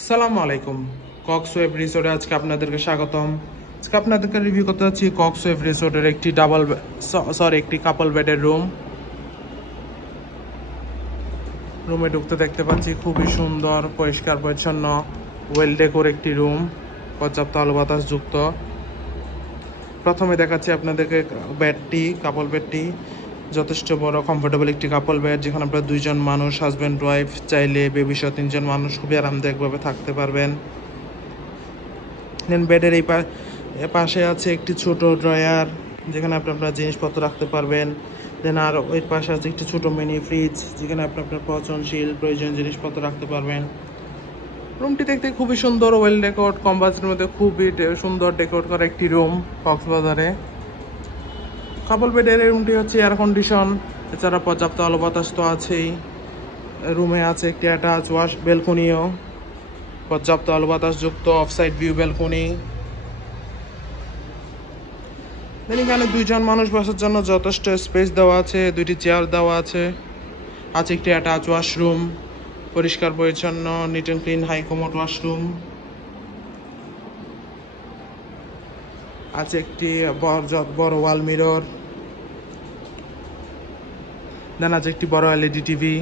আসসালামু আলাইকুম। কক্সওয়েভ রিসোর্টে আজকে আপনাদেরকে স্বাগতম। আজকে আপনাদেরকে রিভিউ করতে যাচ্ছি কক্সওয়েভ রিসোর্টের একটি কাপল বেডের রুমে ঢুকতে দেখতে পাচ্ছি খুবই সুন্দর, পরিষ্কার পরিচ্ছন্ন, ওয়েল ডেকোর একটি রুম, পর্যাপ্ত আলো বাতাস যুক্ত। প্রথমে দেখাচ্ছি আপনাদেরকে কাপল বেডটি যথেষ্ট বড় কমফোর্টেবল একটি কাপল বেড, যেখানে আপনারা দুইজন মানুষ, হাজব্যান্ড ওয়াইফ, চাইলে বেবি সহ তিনজন মানুষ খুবই আরামদায়কভাবে থাকতে পারবেন। দেন বেডের এই পাশে আছে একটি ছোট ড্রয়ার, যেখানে আপনার জিনিসপত্র রাখতে পারবেন। দেন আর ওই পাশে আছে একটি ছোট মিনি ফ্রিজ, যেখানে আপনার পছন্দশীল প্রয়োজনীয় জিনিসপত্র রাখতে পারবেন। রুমটি দেখতে খুবই সুন্দর, ওয়েল ডেকোরেট, কম বাজেটের মধ্যে খুবই সুন্দর ডেকোরেট করা একটি রুম কক্সবাজারে। কাপল বেডের রুমটি হচ্ছে এয়ার কন্ডিশন, এছাড়া পর্যাপ্ত আলো বাতাস তো আছেই। রুমে আছে একটি অ্যাটাচ ওয়াশ ব্যালকনিও, পর্যাপ্ত আলো বাতাস যুক্ত অফসাইড ভিউ ব্যালকনি। দেন এখানে দুইজন মানুষ বসার জন্য যথেষ্ট স্পেস দেওয়া আছে, দুইটি চেয়ার দেওয়া আছে। আছে একটি অ্যাটাচ ওয়াশরুম, পরিষ্কার পরিচ্ছন্ন, neat and clean, high commode washroom. আছে একটি বড় ওয়াল মিরর। দেন আছে একটি বড় এলইডি টিভি।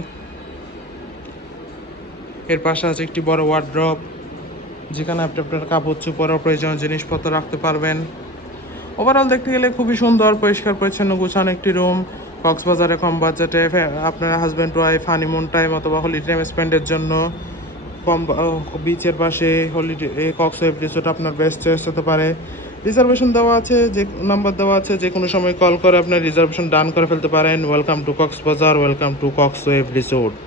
এর পাশে আছে একটি বড় ওয়ার্ড্রপ, যেখানে আপনি আপনার কাপড় চোপড় প্রয়োজনীয় জিনিসপত্র রাখতে পারবেন। ওভারঅল দেখতে গেলে খুবই সুন্দর, পরিষ্কার পরিচ্ছন্ন, গুছানো একটি রুম। কক্সবাজারে কম বাজেটে আপনার হাজব্যান্ড ওয়াইফ হানিমুন টাইম অথবা হলিডে টাইম স্পেন্ডের জন্য কম বিচের পাশে কক্সওয়েভ রিসোর্ট আপনার বেস্ট চয়েস হতে পারে। রিজার্ভেশন দেওয়া আছে, যে নাম্বার দেওয়া আছে, যে কোনো সময় কল করে আপনার রিজার্ভেশন ডান করে ফেলতে পারেন। Welcome to Cox's Bazar, welcome to Coxwave resort.